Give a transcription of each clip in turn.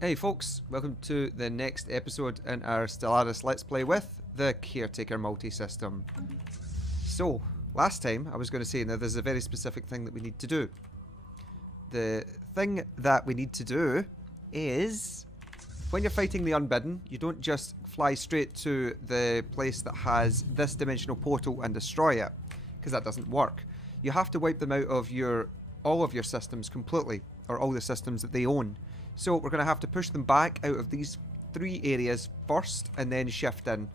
Hey folks, welcome to the next episode in our Stellaris Let's Play with the Caretaker multi-system. So, last time I was going to say, now there's a very specific thing that we need to do. The thing that we need to do is, when you're fighting the Unbidden, you don't just fly straight to the place that has this dimensional portal and destroy it, because that doesn't work. You have to wipe them out of all of your systems completely, or all the systems that they own. So we're going to have to push them back out of these three areas first and then shift in.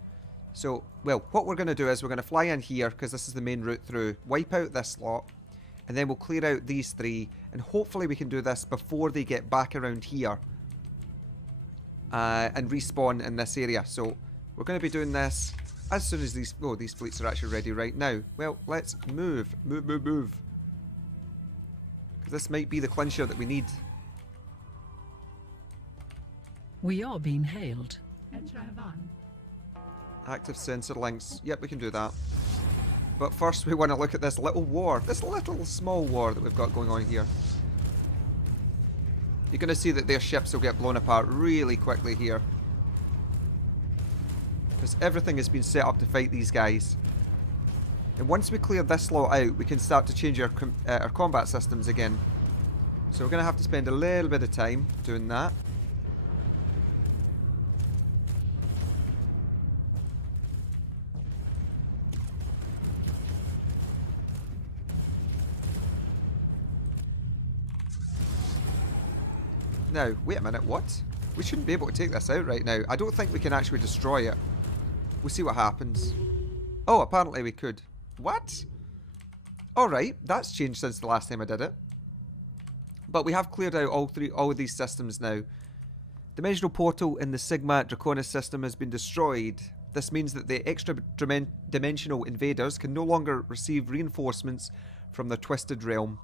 So, well, what we're going to do is we're going to fly in here because this is the main route through, wipe out this slot, and then we'll clear out these three, and hopefully we can do this before they get back around here and respawn in this area. So we're going to be doing this as soon as these fleets are actually ready right now. Well, let's move. Because this might be the clincher that we need. We are being hailed. Active sensor links. Yep, we can do that. But first we want to look at this little war. This little small war that we've got going on here. You're going to see that their ships will get blown apart really quickly here. Because everything has been set up to fight these guys. And once we clear this slot out, we can start to change our combat systems again. So we're going to have to spend a little bit of time doing that. Now, wait a minute, what? We shouldn't be able to take this out right now. I don't think we can actually destroy it. We'll see what happens. Oh, apparently we could. What? Alright, that's changed since the last time I did it. But we have cleared out all of these systems now. Dimensional portal in the Sigma Draconis system has been destroyed. This means that the extra dimensional invaders can no longer receive reinforcements from the Twisted Realm.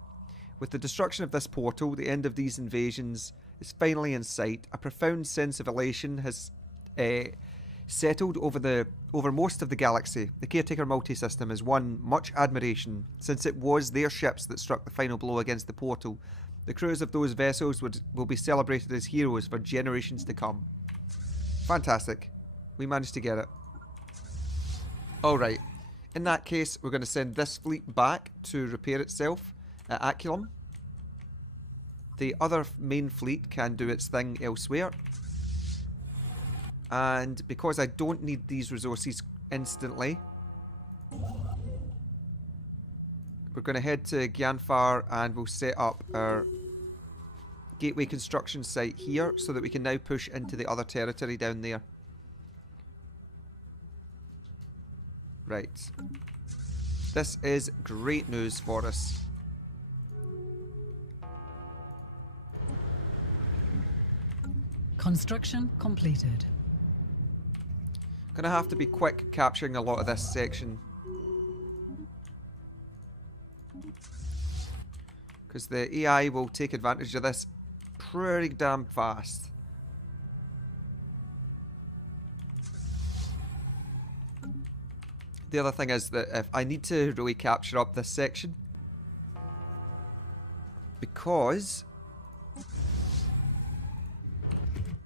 With the destruction of this portal, the end of these invasions is finally in sight. A profound sense of elation has settled over most of the galaxy. The Caretaker multi-system has won much admiration, since it was their ships that struck the final blow against the portal. The crews of those vessels will be celebrated as heroes for generations to come. Fantastic. We managed to get it. Alright. In that case, we're going to send this fleet back to repair itself at Aculum. The other main fleet can do its thing elsewhere. And because I don't need these resources instantly, we're going to head to Gyanfar and we'll set up our gateway construction site here so that we can now push into the other territory down there. Right. This is great news for us. Construction completed. Gonna have to be quick capturing a lot of this section. Because the AI will take advantage of this pretty damn fast. The other thing is that if I need to really capture up this section, because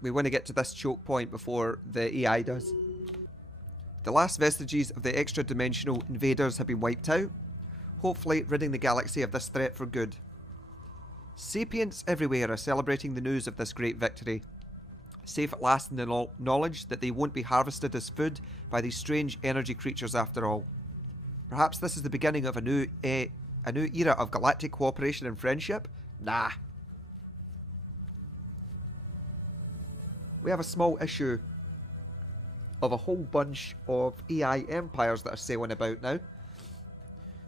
we want to get to this choke point before the AI does. The last vestiges of the extra-dimensional invaders have been wiped out, hopefully ridding the galaxy of this threat for good. Sapients everywhere are celebrating the news of this great victory, safe at last in the knowledge that they won't be harvested as food by these strange energy creatures after all. Perhaps this is the beginning of a new era of galactic cooperation and friendship? Nah. We have a small issue of a whole bunch of AI empires that are sailing about now,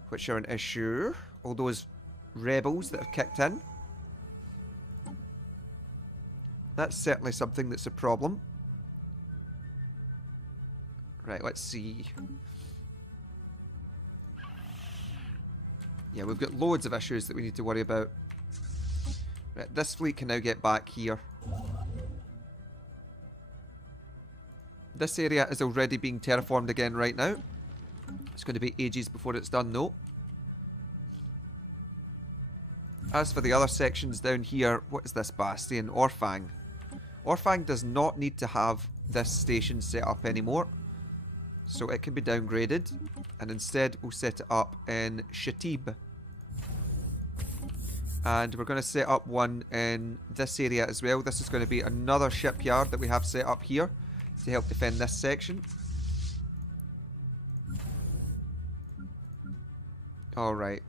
which are an issue. All those rebels that have kicked in. That's certainly something that's a problem. Right, let's see. Yeah, we've got loads of issues that we need to worry about. Right, this fleet can now get back here. This area is already being terraformed again right now. It's going to be ages before it's done though. As for the other sections down here, what is this bastion? Orfang. Orfang does not need to have this station set up anymore, so it can be downgraded, and instead we'll set it up in Shatib. And we're going to set up one in this area as well. This is going to be another shipyard that we have set up here to help defend this section. Alright.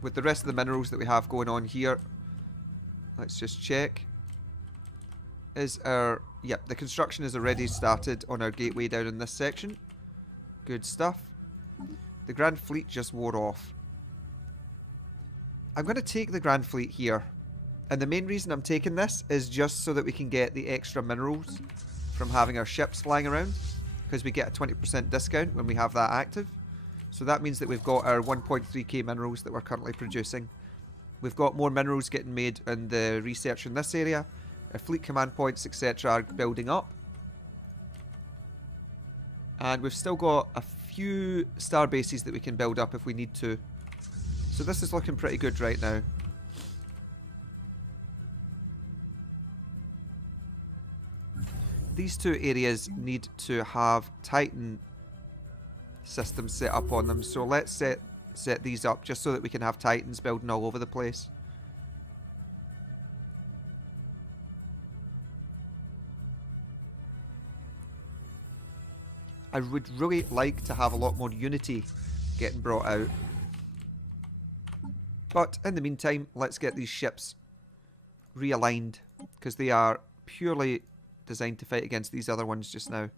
With the rest of the minerals that we have going on here, let's just check. Is our... Yep, the construction is already started on our gateway down in this section. Good stuff. The Grand Fleet just wore off. I'm going to take the Grand Fleet here. And the main reason I'm taking this is just so that we can get the extra minerals from having our ships flying around. Because we get a 20% discount when we have that active. So that means that we've got our 1.3k minerals that we're currently producing. We've got more minerals getting made in the research in this area. Our fleet command points, etc. are building up. And we've still got a few star bases that we can build up if we need to. So this is looking pretty good right now. These two areas need to have Titan systems set up on them. So let's set these up just so that we can have Titans building all over the place. I would really like to have a lot more Unity getting brought out. But in the meantime, let's get these ships realigned, because they are purely designed to fight against these other ones just now.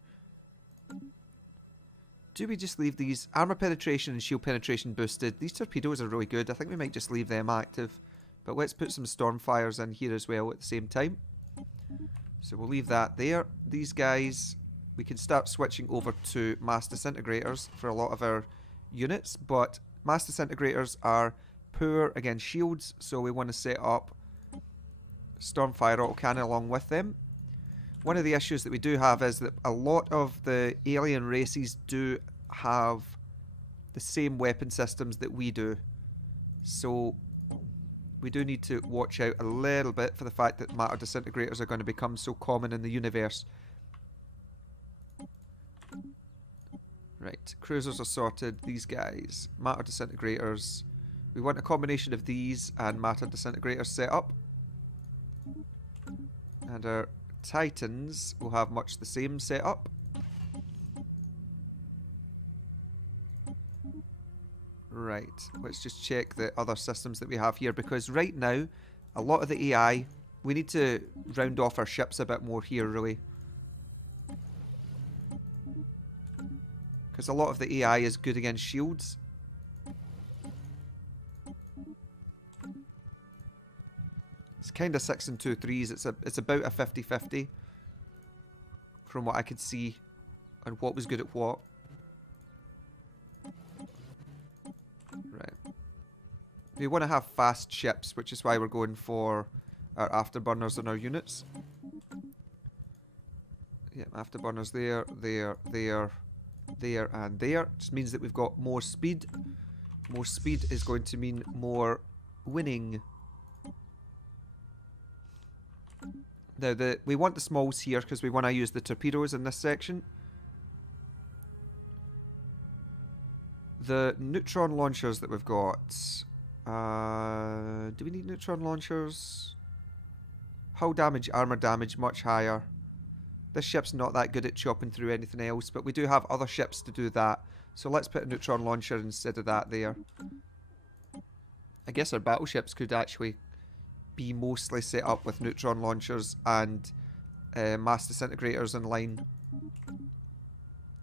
Do we just leave these armor penetration and shield penetration boosted? These torpedoes are really good. I think we might just leave them active. But let's put some Stormfires in here as well at the same time. So we'll leave that there. These guys, we can start switching over to mass disintegrators for a lot of our units, but mass disintegrators are poor against shields, so we want to set up Stormfire autocannon along with them. One of the issues that we do have is that a lot of the alien races do have the same weapon systems that we do, so we do need to watch out a little bit for the fact that matter disintegrators are going to become so common in the universe. Right, cruisers are sorted. These guys, matter disintegrators. We want a combination of these and matter disintegrators set up. And our Titans will have much the same setup. Right, let's just check the other systems that we have here, because right now, a lot of the AI, we need to round off our ships a bit more here, really. Because a lot of the AI is good against shields. It's kind of 6 and 2 3s. It's about a 50-50 from what I could see and what was good at what. Right. We want to have fast ships, which is why we're going for our afterburners on our units. Yeah, afterburners there, there, and there. Just means that we've got more speed. More speed is going to mean more winning. Now, we want the smalls here because we want to use the torpedoes in this section. The neutron launchers that we've got. Do we need neutron launchers? Hull damage, armor damage, much higher. This ship's not that good at chopping through anything else, but we do have other ships to do that. So let's put a neutron launcher instead of that there. I guess our battleships could actually be mostly set up with neutron launchers and mass disintegrators in line.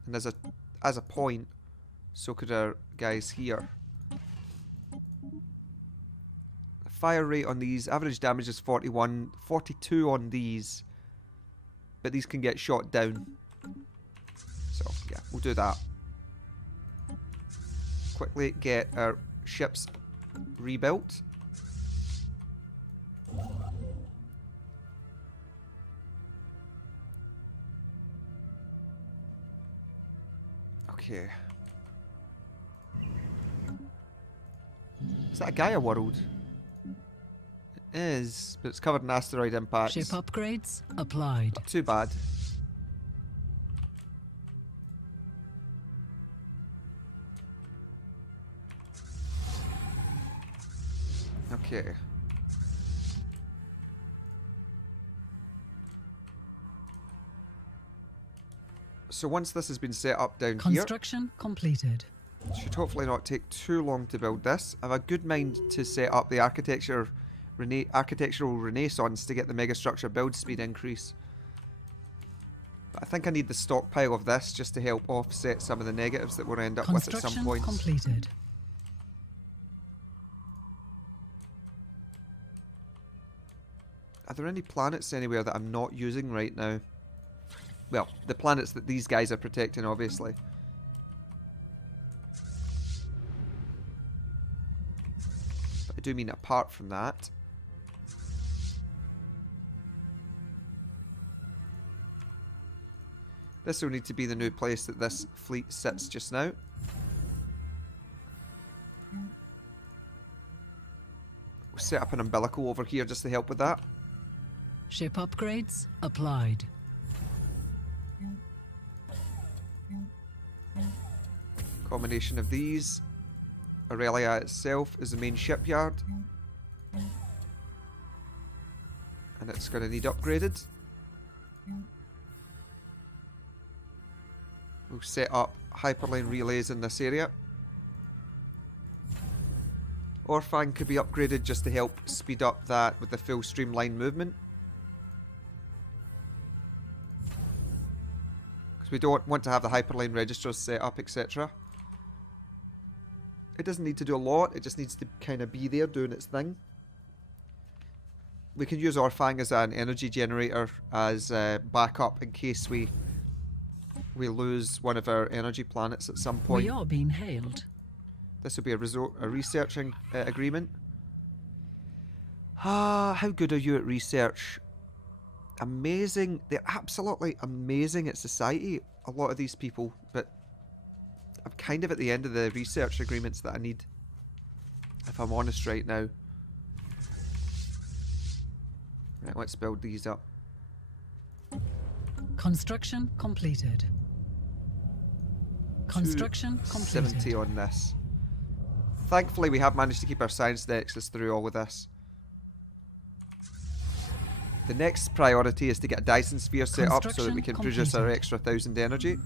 And as a point, so could our guys here. The fire rate on these, average damage is 41, 42 on these. But these can get shot down. So, yeah, we'll do that. Quickly get our ships rebuilt. Okay. Is that a Gaia world? is, but it's covered in asteroid impacts. Ship upgrades applied. Not too bad. Okay. So once this has been set up down here, Construction completed. should hopefully not take too long to build this. I have a good mind to set up the architectural renaissance to get the megastructure build speed increase. But I think I need the stockpile of this just to help offset some of the negatives that we'll end up with at some Construction point. completed. Are there any planets anywhere that I'm not using right now? Well, the planets that these guys are protecting, obviously. But I do mean apart from that. This will need to be the new place that this fleet sits just now. We'll set up an umbilical over here just to help with that. Ship upgrades applied. Combination of these. Aurelia itself is the main shipyard. And it's going to need upgraded. We'll set up hyperlane relays in this area. Orphan could be upgraded just to help speed up that with the full streamline movement. Because we don't want to have the hyperlane registers set up, etc. It doesn't need to do a lot, it just needs to kind of be there doing its thing. We can use Orfang as an energy generator as backup in case we lose one of our energy planets at some point. We are being hailed. This will be a researching agreement. How good are you at research? Amazing. They're absolutely amazing at society, a lot of these people, but I'm kind of at the end of the research agreements that I need, if I'm honest right now. Right, let's build these up. Construction completed. Construction completed. 70 on this. Thankfully, we have managed to keep our science nexus through all of this. The next priority is to get a Dyson sphere set up so that we can produce our extra 1,000 energy.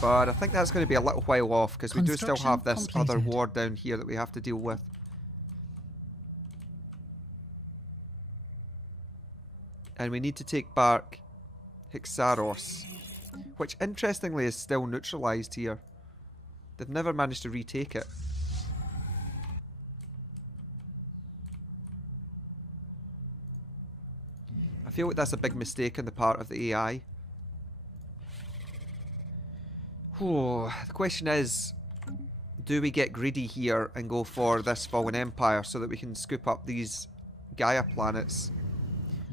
But I think that's going to be a little while off because we do still have this other war down here that we have to deal with. And we need to take back Hexaros, which interestingly is still neutralized here. They've never managed to retake it. I feel like that's a big mistake on the part of the AI. The question is, do we get greedy here and go for this Fallen Empire so that we can scoop up these Gaia planets?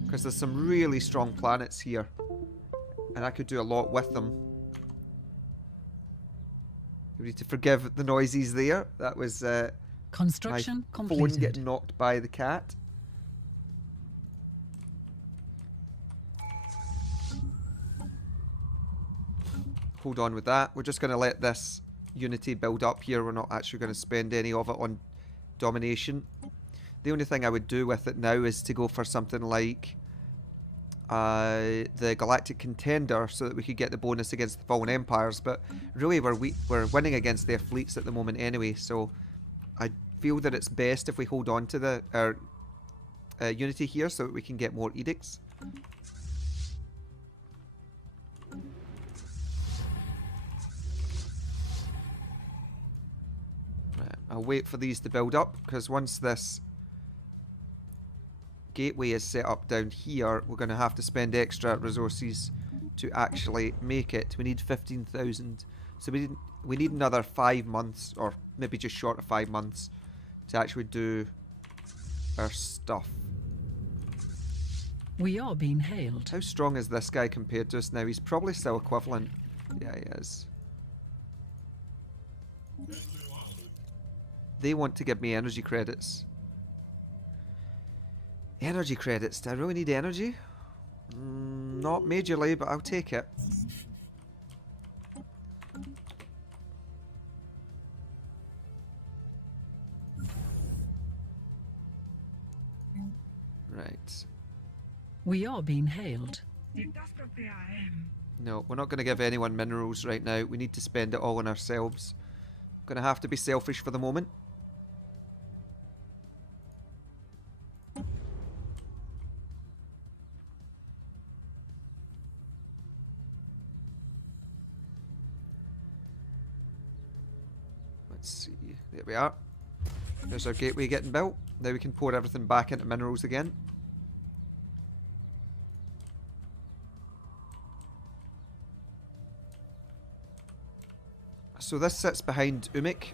Because there's some really strong planets here, and I could do a lot with them. You need to forgive the noises there. That was Construction my phone completed. getting knocked by the cat. Hold on with that. We're just going to let this unity build up here. We're not actually going to spend any of it on domination. The only thing I would do with it now is to go for something like the Galactic Contender so that we could get the bonus against the Fallen Empires. But really we're winning against their fleets at the moment anyway, so I feel that it's best if we hold on to our unity here so that we can get more edicts. I'll wait for these to build up, because once this gateway is set up down here, we're going to have to spend extra resources to actually make it. We need 15,000. So we need another 5 months, or maybe just short of 5 months, to actually do our stuff. We are being hailed. How strong is this guy compared to us now? He's probably still equivalent. Yeah, he is. They want to give me energy credits. Energy credits. Do I really need energy? Not majorly, but I'll take it. Right. We are being hailed. No, we're not going to give anyone minerals right now. We need to spend it all on ourselves. Going to have to be selfish for the moment. Let's see. There we are. There's our gateway getting built. Now we can pour everything back into minerals again. So this sits behind Umik.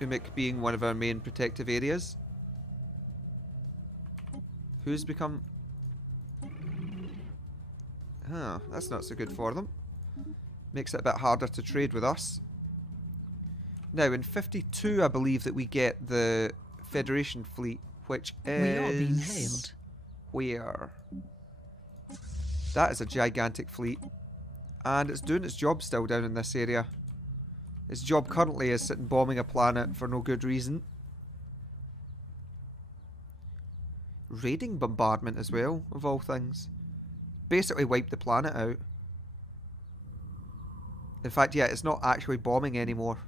Umik being one of our main protective areas. Who's become... Huh, that's not so good for them. Makes it a bit harder to trade with us. Now, in 52, I believe that we get the Federation fleet, which is... We are being hailed. Where? That is a gigantic fleet. And it's doing its job still down in this area. Its job currently is sitting bombing a planet for no good reason. Raiding bombardment as well, of all things. Basically wiped the planet out. In fact, yeah, it's not actually bombing anymore.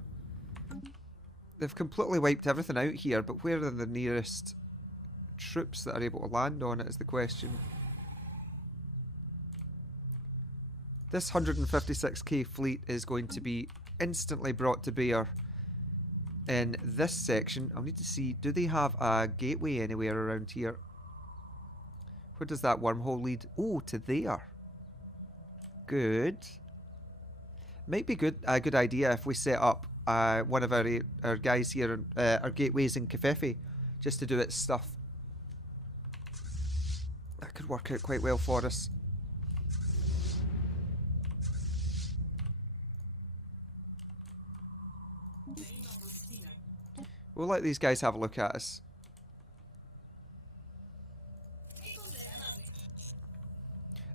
They've completely wiped everything out here, but where are the nearest troops that are able to land on it is the question. This 156k fleet is going to be instantly brought to bear in this section. I'll need to see, do they have a gateway anywhere around here? Where does that wormhole lead? Oh, to there. Good. Might be a good idea if we set up one of our guys here, our gateways in Kefefe, just to do its stuff. That could work out quite well for us. We'll let these guys have a look at us.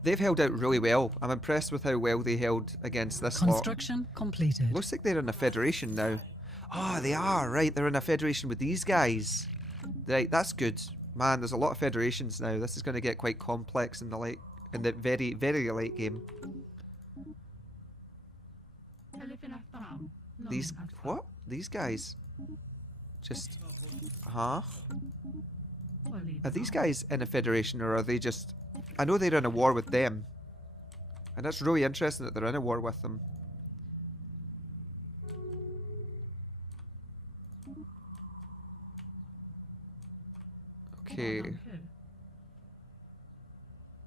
They've held out really well. I'm impressed with how well they held against this lot. Construction completed. Looks like they're in a federation now. Oh, they are, right. They're in a federation with these guys. Right, that's good. Man, there's a lot of federations now. This is going to get quite complex in the very, very late game. These... What? These guys? Just... Huh? Are these guys in a federation, or are they just... I know they're in a war with them. And it's really interesting that they're in a war with them. Okay.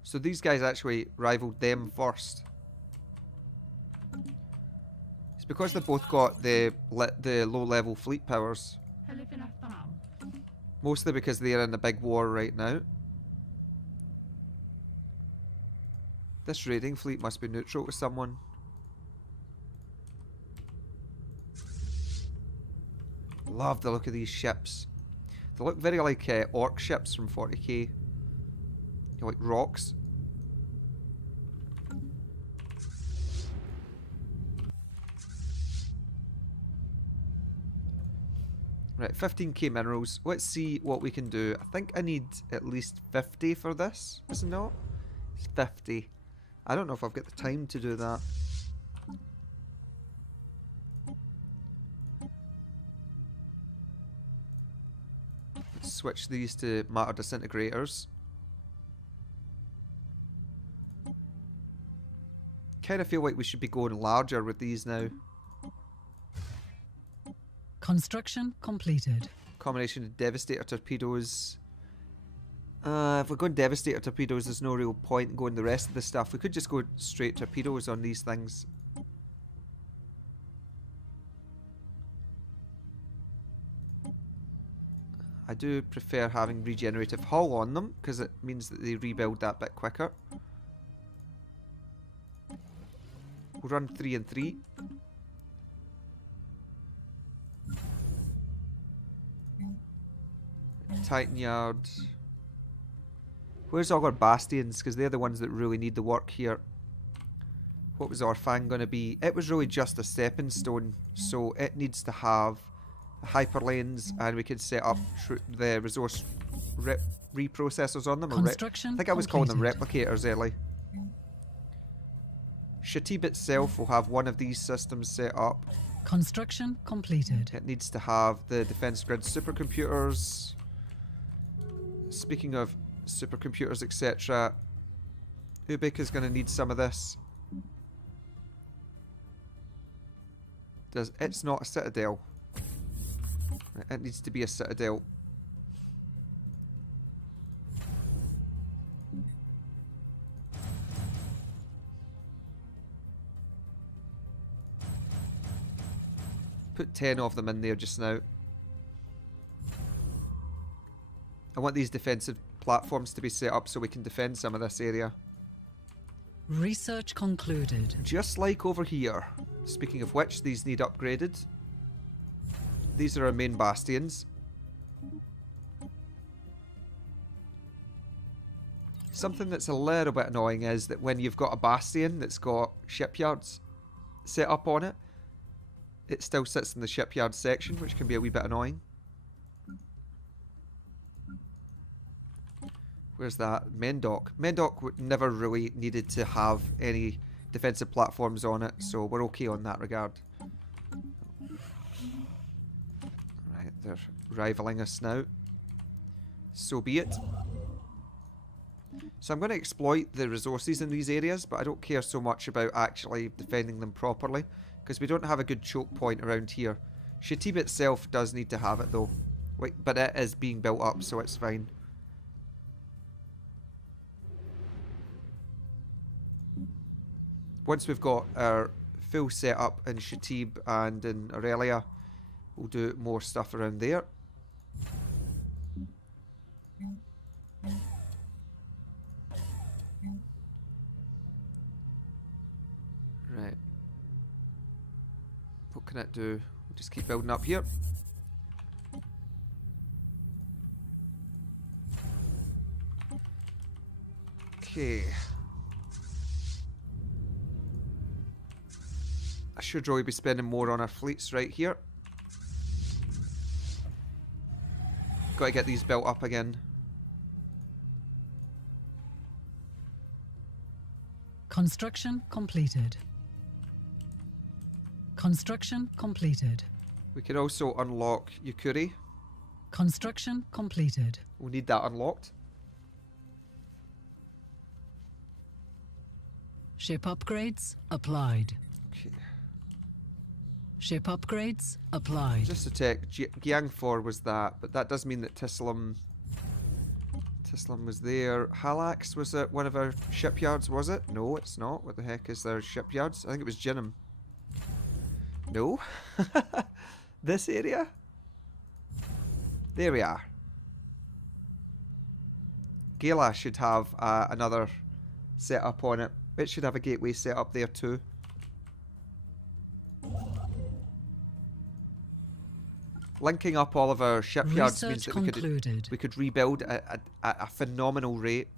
So these guys actually rivaled them first. It's because they both got the low-level fleet powers. Mostly because they're in a big war right now. This raiding fleet must be neutral to someone. Love the look of these ships. They look very like orc ships from 40k. They're like rocks. Right, 15k minerals. Let's see what we can do. I think I need at least 50 for this, is it not? It's 50. I don't know if I've got the time to do that. Let's switch these to matter disintegrators. Kind of feel like we should be going larger with these now. Construction completed. Combination of Devastator torpedoes. If we're going Devastator torpedoes, there's no real point in going the rest of the stuff. We could just go straight torpedoes on these things. I do prefer having regenerative hull on them, because it means that they rebuild that bit quicker. We'll run 3 and 3. Titan Yard. Where's all our bastions? Because they're the ones that really need the work here. What was Orfang going to be? It was really just a stepping stone, so it needs to have hyperlanes, and we can set up the resource reprocessors on them. Construction I think I was calling them completed. replicators early. Shatib itself will have one of these systems set up. Construction completed. It needs to have the defense grid supercomputers. Speaking of supercomputers, etc., Ubik is going to need some of this. It's not a citadel. It needs to be a citadel. Put 10 of them in there just now. I want these defensive platforms to be set up so we can defend some of this area. Research concluded. Just like over here. Speaking of which, these need upgraded. These are our main bastions. Something that's a little bit annoying is that when you've got a bastion that's got shipyards set up on it, it still sits in the shipyard section, which can be a wee bit annoying. Where's that? Mendoc. Mendoc never really needed to have any defensive platforms on it, so we're okay on that regard. Right, they're rivaling us now. So be it. So I'm going to exploit the resources in these areas, but I don't care so much about actually defending them properly, because we don't have a good choke point around here. Shatib itself does need to have it though. Wait, but it is being built up, so it's fine. Once we've got our full setup in Shatib and in Aurelia, we'll do more stuff around there. Right. What can it do? We'll just keep building up here. Okay. I should really be spending more on our fleets right here. Got to get these built up again. Construction completed. Construction completed. We can also unlock Yukuri. Construction completed. We'll need that unlocked. Ship upgrades applied. Okay. Ship upgrades applied. Just to check, Giang 4 was that, but that does mean that Tislam was there. Halax was at one of our shipyards, was it? No, it's not. What the heck is their shipyards? I think it was Jinnum. No? This area? There we are. Gala should have another setup on it. It should have a gateway set up there too. Linking up all of our shipyards means that we could rebuild at a phenomenal rate.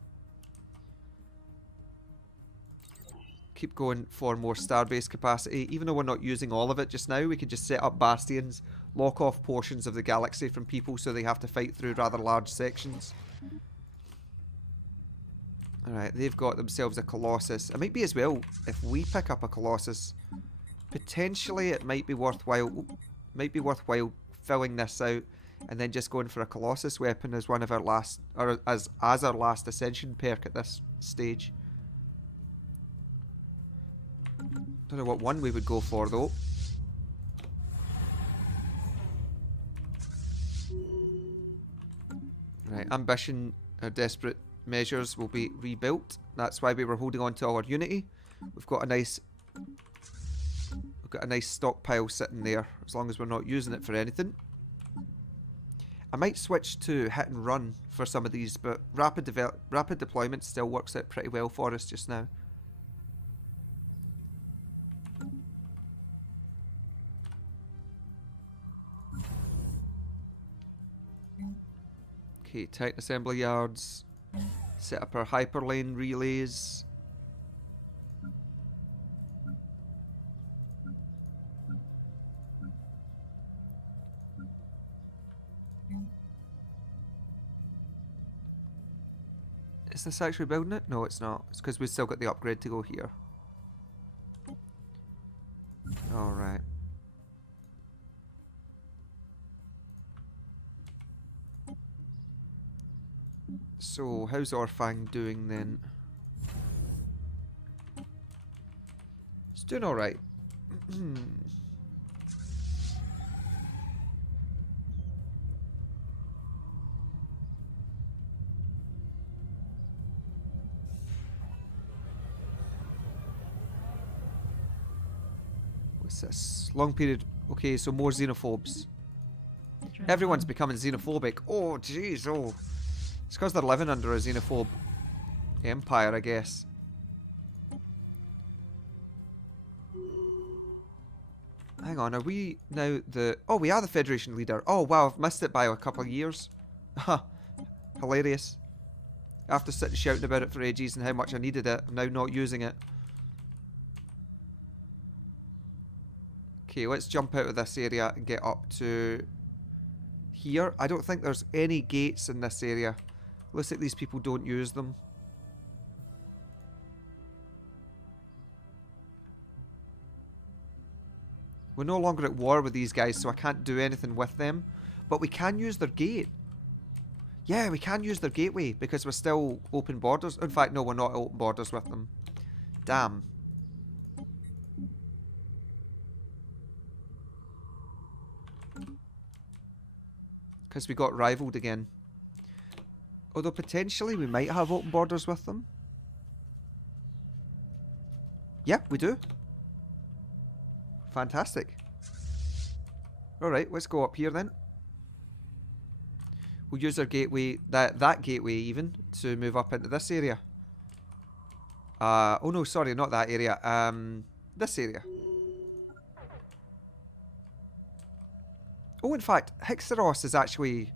Keep going for more starbase capacity. Even though we're not using all of it just now, we could just set up bastions, lock off portions of the galaxy from people so they have to fight through rather large sections. Alright, they've got themselves a Colossus. It might be as well if we pick up a Colossus. Potentially it might be worthwhile filling this out and then just going for a Colossus weapon as one of our last, or as our last ascension perk at this stage. Don't know what one we would go for though. Right, ambition, our desperate measures will be rebuilt. That's why we were holding on to our Unity. We've got a nice stockpile sitting there, as long as we're not using it for anything. I might switch to hit and run for some of these, but rapid deployment still works out pretty well for us just now. Okay, Titan assembly yards. Set up our hyperlane relays. Is this actually building it? No, it's not. It's because we've still got the upgrade to go here. Alright. So, how's Orfang doing then? It's doing alright. What's this? Long period. Okay, so more xenophobes. Everyone's becoming xenophobic. Oh, jeez, oh. It's because they're living under a xenophobe empire, I guess. Hang on, are we now the... Oh, we are the Federation leader. Oh, wow, I've missed it by a couple of years. Ha, hilarious. After sitting shouting about it for ages and how much I needed it, I'm now not using it. Okay, let's jump out of this area and get up to here. I don't think there's any gates in this area. Looks like these people don't use them. We're no longer at war with these guys, so I can't do anything with them. But we can use their gate. Yeah, we can use their gateway because we're still open borders. In fact, no, we're not open borders with them. Damn. Because we got rivaled again. Although potentially we might have open borders with them. Yeah, we do. Fantastic. Alright, let's go up here then. We'll use our gateway, that gateway even, to move up into this area. Oh no, sorry, not that area. This area. Oh, in fact, Hixeros is actually...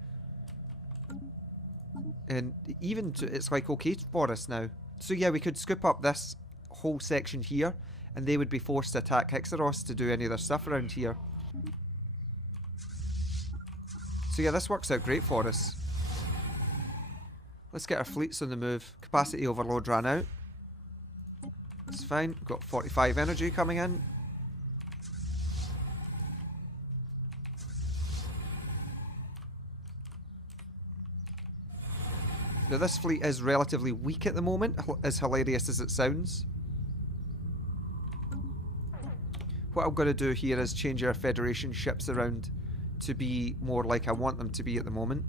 And even it's like okay for us now. So yeah, we could scoop up this whole section here, and they would be forced to attack Hixeros to do any of their stuff around here. So yeah, this works out great for us. Let's get our fleets on the move. Capacity overload ran out. It's fine. We've got 45 energy coming in. Now this fleet is relatively weak at the moment, as hilarious as it sounds. What I'm going to do here is change our Federation ships around to be more like I want them to be at the moment.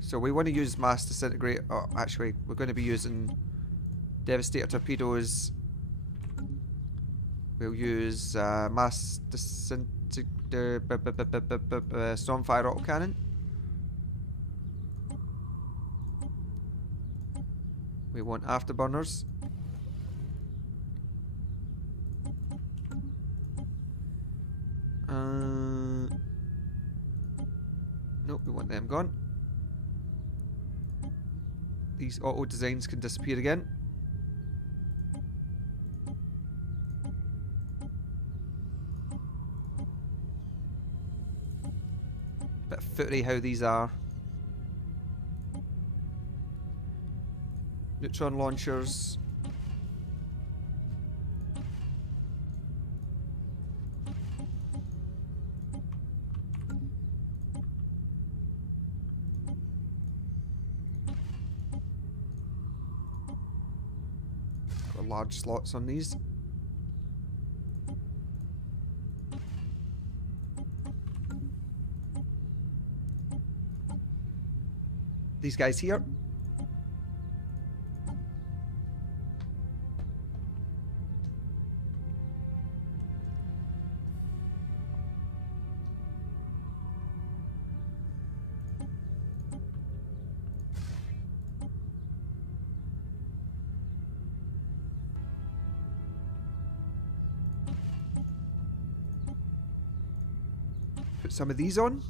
So we want to use mass disintegrate. Oh, actually, we're going to be using Devastator torpedoes. We'll use mass disintegrate Stormfire autocannon. We want afterburners. Nope, we want them gone. These auto designs can disappear again. Bit footy how these are. Neutron launchers. Got large slots on these. These guys here. Put some of these on.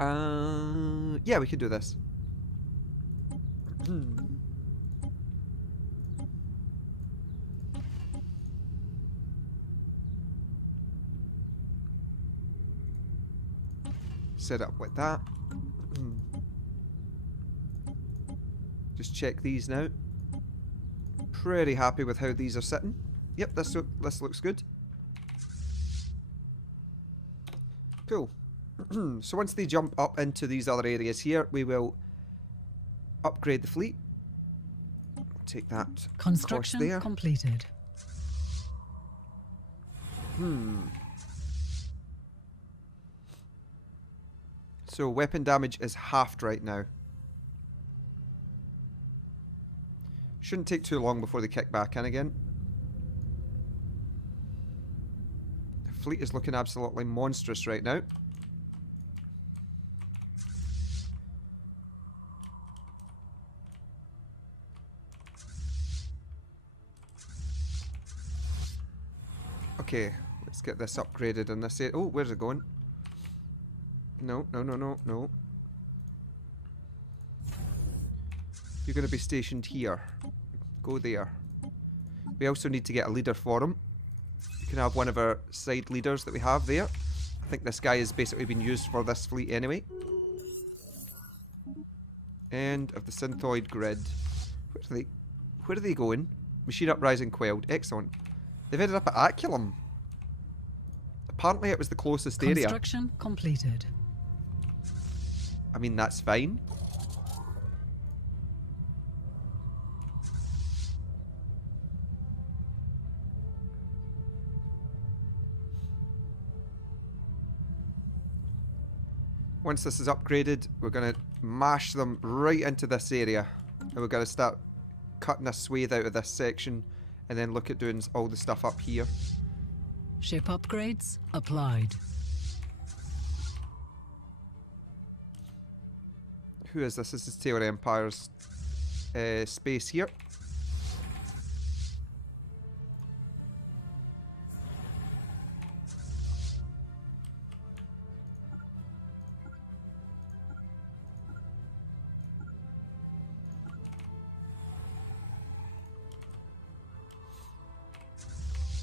Yeah, we can do this. Set up like that. Just check these now. Pretty happy with how these are sitting. Yep, this looks good. Cool. So once they jump up into these other areas here, we will upgrade the fleet. Take that Construction course there. completed. So weapon damage is halved right now. Shouldn't take too long before they kick back in again. The fleet is looking absolutely monstrous right now. Okay, let's get this upgraded in this area. Oh, where's it going? No. You're going to be stationed here. Go there. We also need to get a leader for him. You can have one of our side leaders that we have there. I think this guy has basically been used for this fleet anyway. End of the Synthoid grid. Where are they going? Machine uprising quelled. Excellent. They've ended up at Aculum. Apparently it was the closest area. Construction completed. I mean, that's fine. Once this is upgraded, we're going to mash them right into this area. And we're going to start cutting a swathe out of this section and then look at doing all the stuff up here. Ship upgrades applied. Who is this? This is Taylor Empire's space here.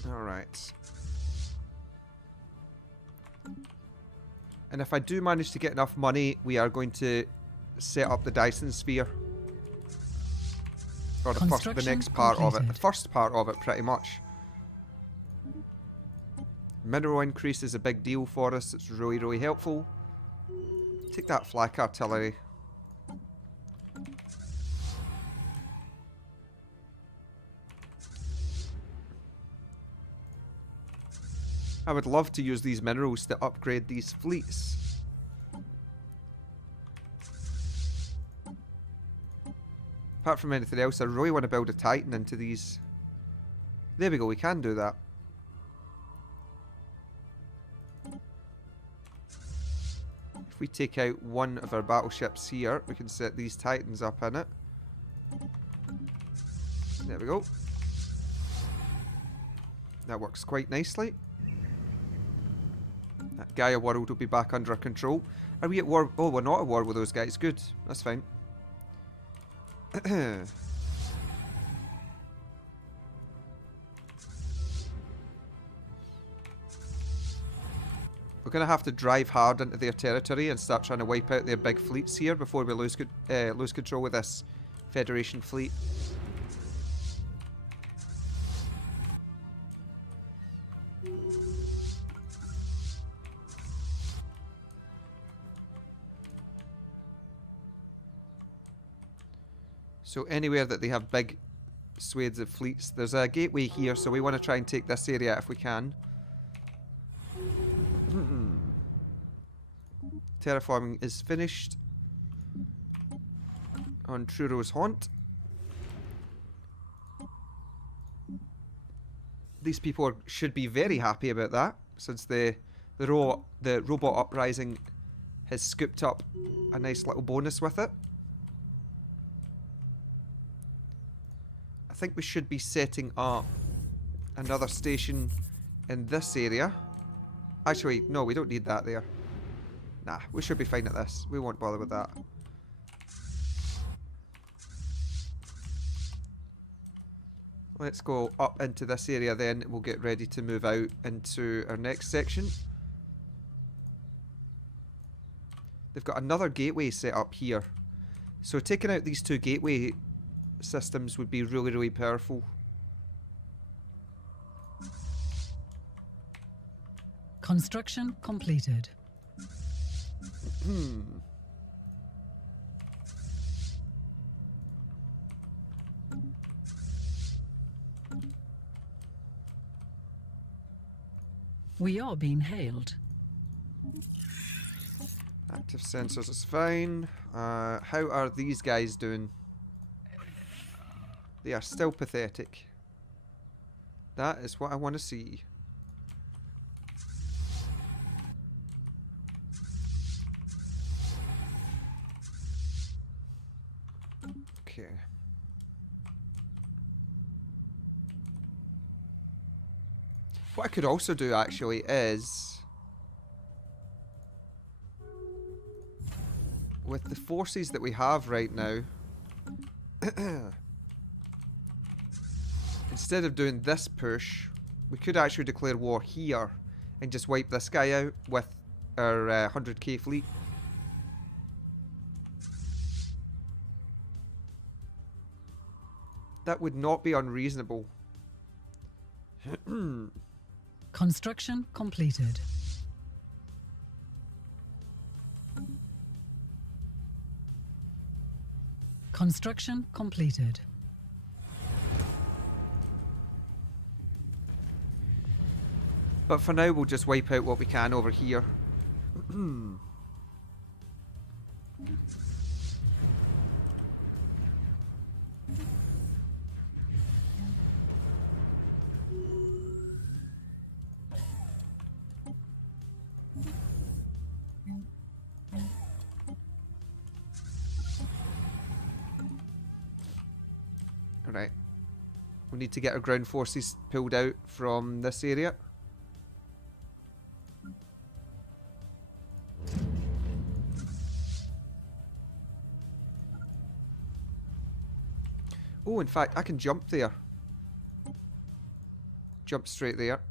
Alright. And if I do manage to get enough money, we are going to set up the Dyson Sphere. Or the next part of it. The first part of it, pretty much. Mineral increase is a big deal for us. It's really, really helpful. Take that flak artillery. I would love to use these minerals to upgrade these fleets. Apart from anything else, I really want to build a Titan into these. There we go, we can do that. If we take out one of our battleships here, we can set these Titans up in it. There we go. That works quite nicely. That Gaia world will be back under our control. Are we at war? Oh, we're not at war with those guys. Good. That's fine. We're going to have to drive hard into their territory and start trying to wipe out their big fleets here before we lose control with this Federation fleet. So anywhere that they have big swathes of fleets, there's a gateway here, so we want to try and take this area if we can. Terraforming is finished on Truro's Haunt. These people should be very happy about that, since the robot uprising has scooped up a nice little bonus with it. I think we should be setting up another station in this area. Actually, no, we don't need that there. Nah, we should be fine at this. We won't bother with that. Let's go up into this area then. We'll get ready to move out into our next section. They've got another gateway set up here. So taking out these two gateway systems would be really, really powerful. Construction completed. We are being hailed. Active sensors is fine. How are these guys doing? They are still pathetic. That is what I want to see. Okay. What I could also do actually is, with the forces that we have right now, instead of doing this push, we could actually declare war here and just wipe this guy out with our 100k fleet. That would not be unreasonable. Construction completed. Construction completed. But for now, we'll just wipe out what we can over here. Alright. We need to get our ground forces pulled out from this area. Oh, in fact, I can jump there. Jump straight there.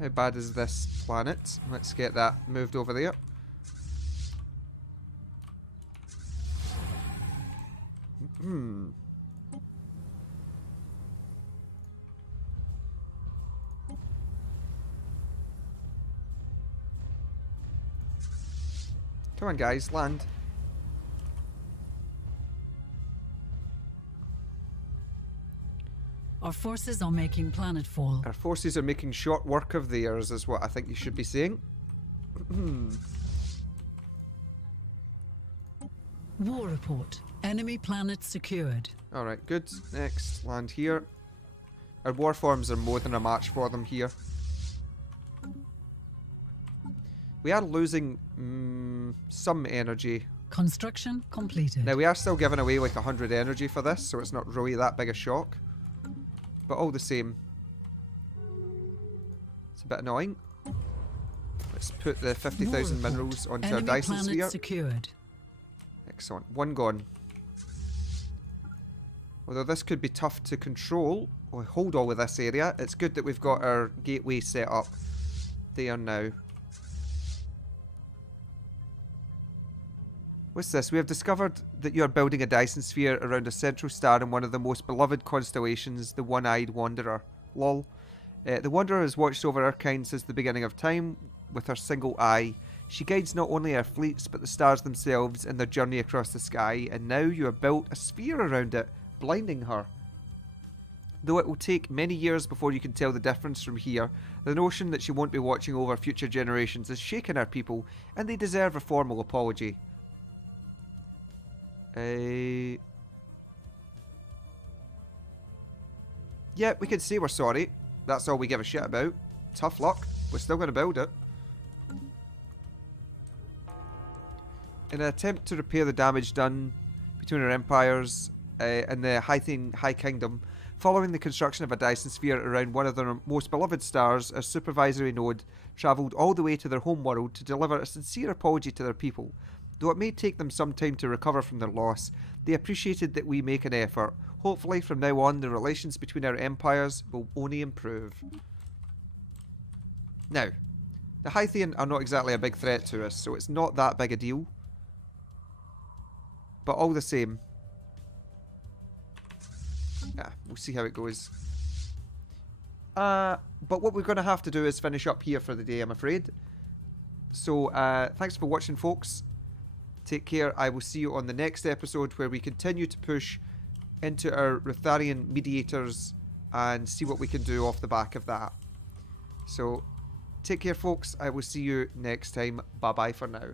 How bad is this planet? Let's get that moved over there. Come on, guys, land. Our forces are making planetfall. Our forces are making short work of theirs, is what I think you should be saying. War report. Enemy planet secured. Alright, good. Next, land here. Our war forms are more than a match for them here. We are losing some energy. Construction completed. Now, we are still giving away like 100 energy for this, so it's not really that big a shock. But all the same, it's a bit annoying. Let's put the 50,000 minerals onto our Dyson sphere. Secured. Excellent. One gone. Although this could be tough to control or hold all of this area, it's good that we've got our gateway set up there now. What's this? We have discovered that you are building a Dyson sphere around a central star in one of the most beloved constellations, the One-Eyed Wanderer. Lol. The Wanderer has watched over our kind since the beginning of time with her single eye. She guides not only our fleets but the stars themselves in their journey across the sky, and now you have built a sphere around it, blinding her. Though it will take many years before you can tell the difference from here, the notion that she won't be watching over future generations has shaken our people, and they deserve a formal apology. Yeah, we can say we're sorry. That's all we give a shit about. Tough luck. We're still going to build it. In an attempt to repair the damage done between our empires and the High Kingdom, following the construction of a Dyson sphere around one of their most beloved stars, our supervisory node travelled all the way to their home world to deliver a sincere apology to their people. Though it may take them some time to recover from their loss, they appreciated that we make an effort. Hopefully, from now on, the relations between our empires will only improve. Now, the Hythian are not exactly a big threat to us, so it's not that big a deal. But all the same, yeah, we'll see how it goes. But what we're going to have to do is finish up here for the day, I'm afraid. So, thanks for watching, folks. Take care. I will see you on the next episode where we continue to push into our Rutharian mediators and see what we can do off the back of that. So, take care, folks. I will see you next time. Bye-bye for now.